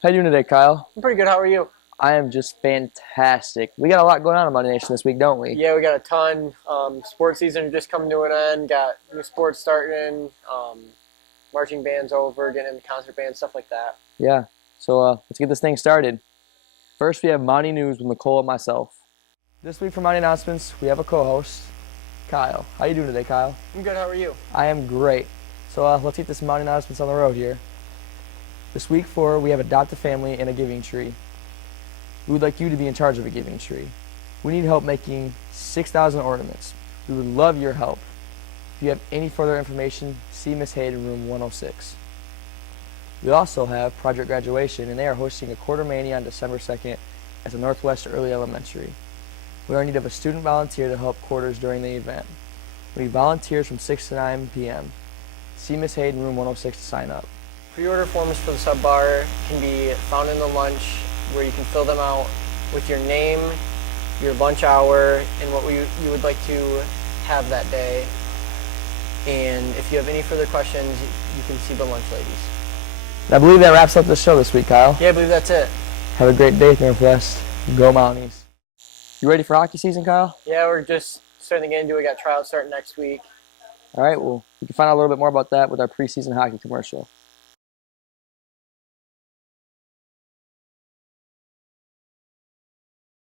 How you doing today, Kyle? I'm pretty good. How are you? I am just fantastic. We got a lot going on in Monday Nation this week, don't we? Yeah, we got a ton. Sports season just coming to an end. Got new sports starting. Marching bands over, getting into concert bands, stuff like that. Yeah. So let's get this thing started. First, we have Mountie News with Nicole and myself. This week for Mountie Announcements, we have a co-host, Kyle. How you doing today, Kyle? I'm good. How are you? I am great. So let's get this Mountie Announcements on the road here. This week we have Adopt a Family and a Giving Tree. We would like you to be in charge of a giving tree. We need help making 6,000 ornaments. We would love your help. If you have any further information, see Miss Hayden, room 106. We also have Project Graduation, and they are hosting a quarter mania on December 2nd at the Northwest Early Elementary. We are in need of a student volunteer to help quarters during the event. We need volunteers from 6 to 9 p.m. See Miss Hayden, room 106 to sign up. Pre-order forms for the sub bar can be found in the lunch, where you can fill them out with your name, your lunch hour, and what you would like to have that day. And if you have any further questions, you can see the lunch ladies. I believe that wraps up the show this week, Kyle. Yeah, I believe that's it. Have a great day, Northwest. Go Mounties. You ready for hockey season, Kyle? Yeah, we're just starting to get into it. We got tryouts starting next week. All right, well, you can find out a little bit more about that with our preseason hockey commercial.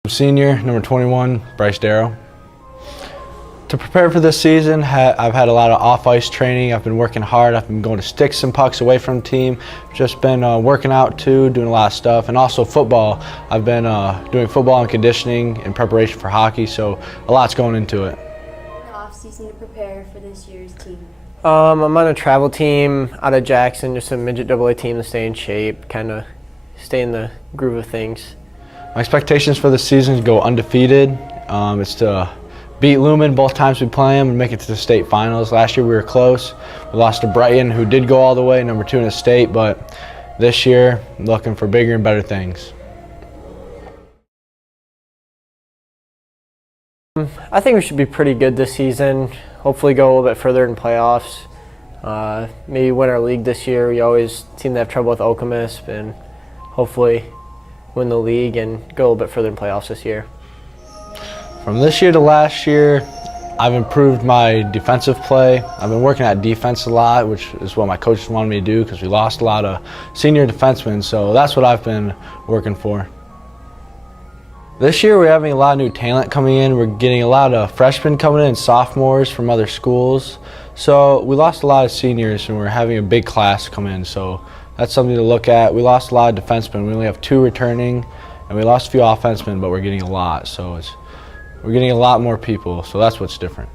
Senior, number 21, Bryce Darrow. To prepare for this season, I've had a lot of off-ice training. I've been working hard. I've been going to sticks and pucks away from the team. Just been working out too, doing a lot of stuff. And also football. I've been doing football and conditioning in preparation for hockey, so a lot's going into it. The off-season to prepare for this year's team. I'm on a travel team out of Jackson, just a midget AA team to stay in shape, kind of stay in the groove of things. My expectations for the season is to go undefeated. It's to beat Lumen both times we play them and make it to the state finals. Last year we were close. We lost to Brighton, who did go all the way, number 2 in the state, but this year I'm looking for bigger and better things. I think we should be pretty good this season. Hopefully go a little bit further in playoffs. Maybe win our league this year. We always seem to have trouble with Okemos, and hopefully win the league and go a little bit further in playoffs this year. From this year to last year, I've improved my defensive play. I've been working at defense a lot, which is what my coaches wanted me to do because we lost a lot of senior defensemen, so that's what I've been working for. This year we're having a lot of new talent coming in. We're getting a lot of freshmen coming in and sophomores from other schools. So we lost a lot of seniors and we're having a big class come in, so that's something to look at. We lost a lot of defensemen. We only have 2 returning, and we lost a few offensemen, but we're getting a lot. So we're getting a lot more people, so that's what's different.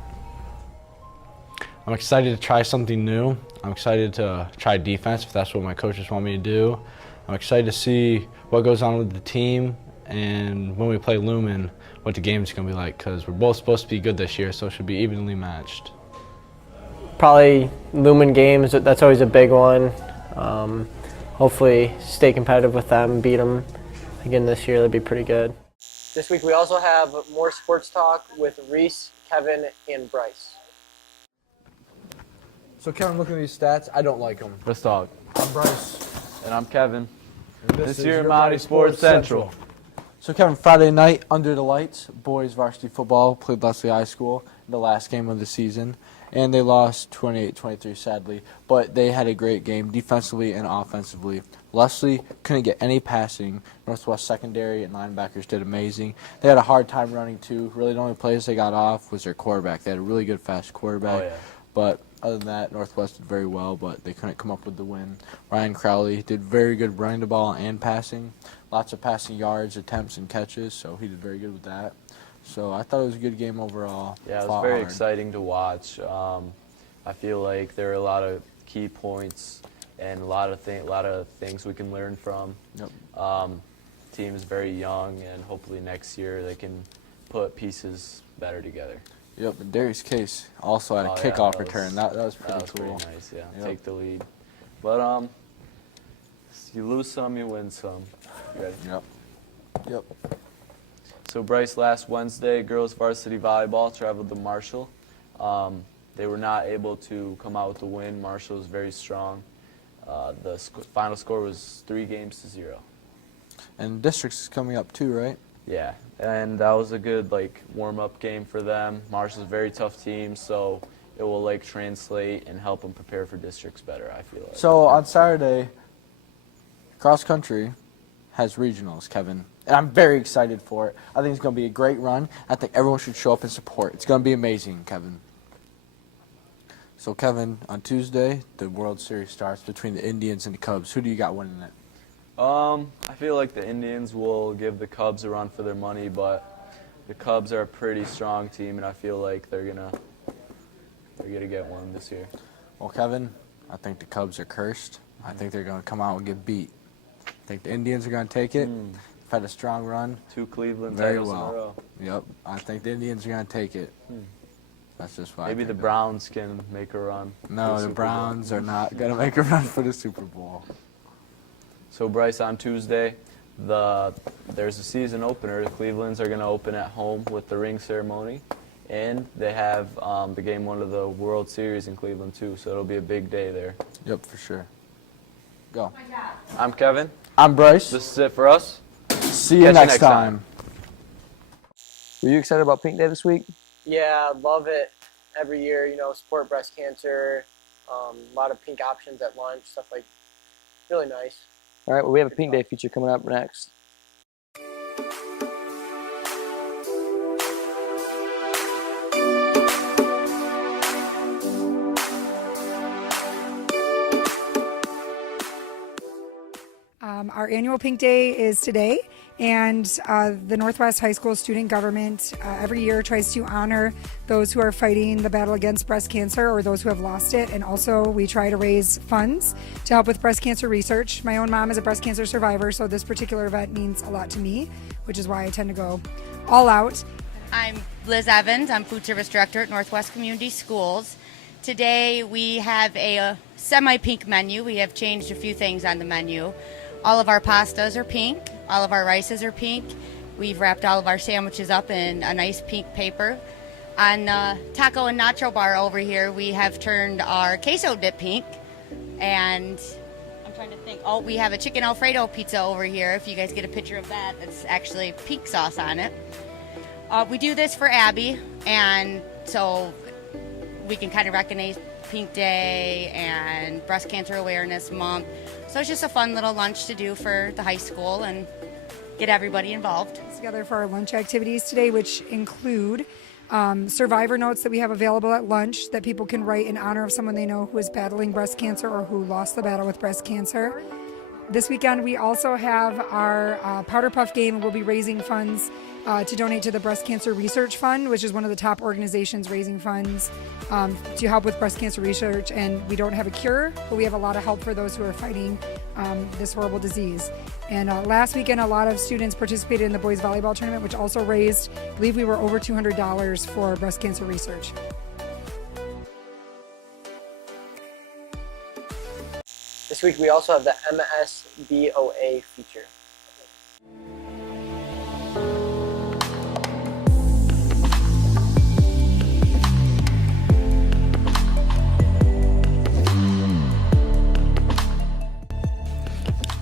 I'm excited to try something new. I'm excited to try defense if that's what my coaches want me to do. I'm excited to see what goes on with the team, and when we play Lumen, what the game's going to be like, because we're both supposed to be good this year, so it should be evenly matched. Probably Lumen games, that's always a big one. Hopefully stay competitive with them, beat them again this year. That'd be pretty good. This week we also have more sports talk with Reese, Kevin, and Bryce. So Kevin, looking at these stats, I don't like them. Let's talk. I'm Bryce. And I'm Kevin. And This is your Mountie Sports Central. So Kevin, Friday night, under the lights, boys varsity football played Leslie High School in the last game of the season. And they lost 28-23, sadly. But they had a great game defensively and offensively. Leslie couldn't get any passing. Northwest secondary and linebackers did amazing. They had a hard time running, too. Really, the only place they got off was their quarterback. They had a really good, fast quarterback. Oh, yeah. But other than that, Northwest did very well, but they couldn't come up with the win. Ryan Crowley did very good running the ball and passing. Lots of passing yards, attempts, and catches, so he did very good with that. So I thought it was a good game overall. Yeah, it was very exciting to watch. I feel like there are a lot of key points and a lot of things we can learn from. Yep. Team is very young, and hopefully next year they can put pieces better together. Yep, and Darius Case also had a kickoff return. That was pretty cool. Pretty nice, yeah. Yep. Take the lead. But you lose some, you win some. You ready? Yep. So Bryce, last Wednesday, girls varsity volleyball traveled to Marshall. They were not able to come out with a win. Marshall is very strong. Final score was 3-0. And districts is coming up too, right? Yeah, and that was a good warm-up game for them. Marshall's a very tough team, so it will translate and help them prepare for districts better, I feel like. So on Saturday, cross country has regionals, Kevin. And I'm very excited for it. I think it's going to be a great run. I think everyone should show up and support. It's going to be amazing, Kevin. So, Kevin, on Tuesday, the World Series starts between the Indians and the Cubs. Who do you got winning it? I feel like the Indians will give the Cubs a run for their money, but the Cubs are a pretty strong team, and I feel like they're gonna get one this year. Well, Kevin, I think the Cubs are cursed. I think they're going to come out and get beat. I think the Indians are going to take it. They've had a strong run. 2 Cleveland Very titles in a well. row. Yep, I think the Indians are going to take it. That's just why. Maybe the Browns can make a run. No, the Browns are not going to make a run for the Super Bowl. So, Bryce, on Tuesday, there's a season opener. The Clevelands are going to open at home with the ring ceremony. And they have the game 1 of the World Series in Cleveland, too, so it'll be a big day there. Yep, for sure. Go. I'm Kevin. I'm Bryce. This is it for us. See you Catch you next next time. time. Were you excited about Pink Day this week? Yeah, love it. Every year, support breast cancer. A lot of pink options at lunch, stuff really nice. All right, well, we have a Pink Day feature coming up next. Our annual Pink Day is today, and the Northwest High School Student Government every year tries to honor those who are fighting the battle against breast cancer or those who have lost it, and also we try to raise funds to help with breast cancer research. My own mom is a breast cancer survivor, so this particular event means a lot to me, which is why I tend to go all out. I'm Liz Evans. I'm Food Service Director at Northwest Community Schools. Today we have a semi-pink menu. We have changed a few things on the menu. All of our pastas are pink. All of our rices are pink. We've wrapped all of our sandwiches up in a nice pink paper. On taco and nacho bar over here, we have turned our queso dip pink. And I'm trying to think. Oh, we have a chicken Alfredo pizza over here. If you guys get a picture of that, it's actually pink sauce on it. We do this for Abby, and so we can kind of recognize Pink Day and Breast Cancer Awareness Month. So it's just a fun little lunch to do for the high school and get everybody involved. Together for our lunch activities today, which include survivor notes that we have available at lunch that people can write in honor of someone they know who is battling breast cancer or who lost the battle with breast cancer. This weekend we also have our Powder Puff game. We'll be raising funds to donate to the Breast Cancer Research Fund, which is one of the top organizations raising funds to help with breast cancer research. And we don't have a cure, but we have a lot of help for those who are fighting this horrible disease. And last weekend, a lot of students participated in the boys volleyball tournament, which also raised, I believe we were over $200 for breast cancer research. This week we also have the MNS-1-5 feature.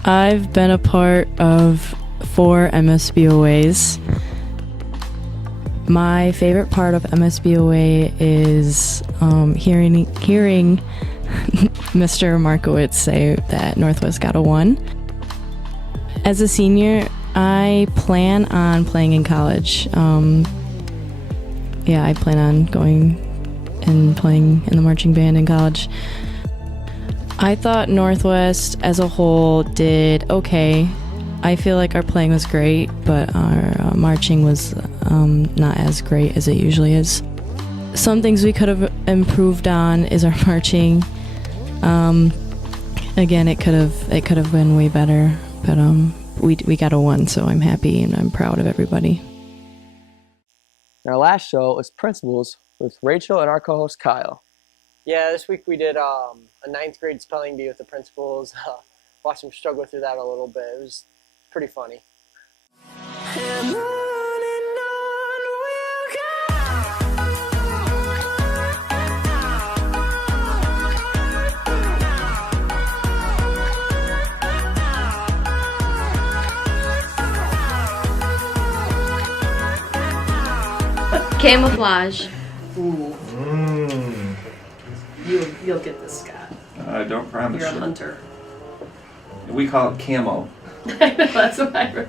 I've been a part of 4 MSBOAs. My favorite part of MSBOA is hearing Mr. Markowitz say that Northwest got a 1. As a senior, I plan on playing in college. I plan on going and playing in the marching band in college. I thought Northwest as a whole did okay. I feel like our playing was great, but our marching was not as great as it usually is. Some things we could have improved on is our marching. Again, it could have been way better, but we got a 1, so I'm happy and I'm proud of everybody. Our last show is Principals with Rachel and our co-host Kyle. Yeah, this week we did a 9th grade spelling bee with the principals. Watched them struggle through that a little bit. It was pretty funny. Camouflage. Ooh, Mmm. you'll get this, Scott. I don't promise You're a you. hunter. We call it camo. I know, that's what I wrote.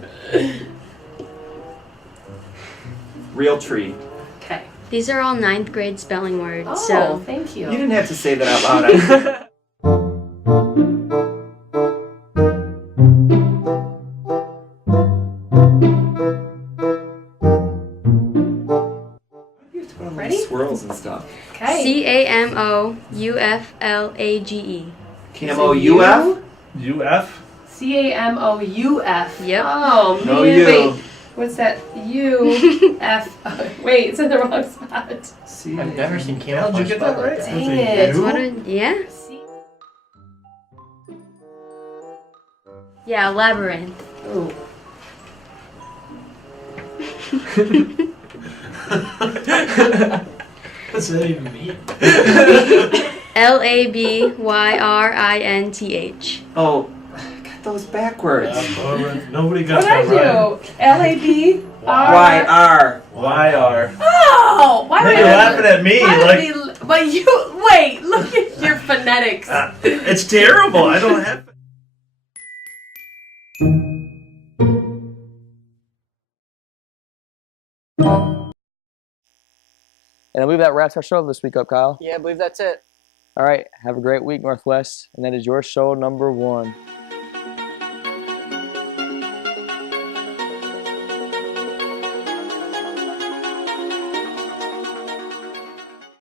Real tree. Okay. These are all 9th grade spelling words. Oh, So thank you. You didn't have to say that out loud. You have to put on Ready? little swirls and stuff. Okay. Camouflage. Camo UF? UF? Camouf. Yep. Oh, man. No you. Wait. What's that? UF. Wait, it's in the wrong spot. I've never seen How'd camouflage. you get that spelled like right? that. Dang Was it. you? What yeah? Yeah, labyrinth. Ooh. What's that even mean? Labyrinth. Oh, I got those backwards. Nobody got What that did I do? LAB. YR. YR. Oh, why Now would you're I? laughing at me Why like would we, but you wait. Look at your phonetics. it's terrible. I don't have. And I believe that wraps our show this week up, Kyle. Yeah, I believe that's it. All right, have a great week, Northwest. And that is your show number 1.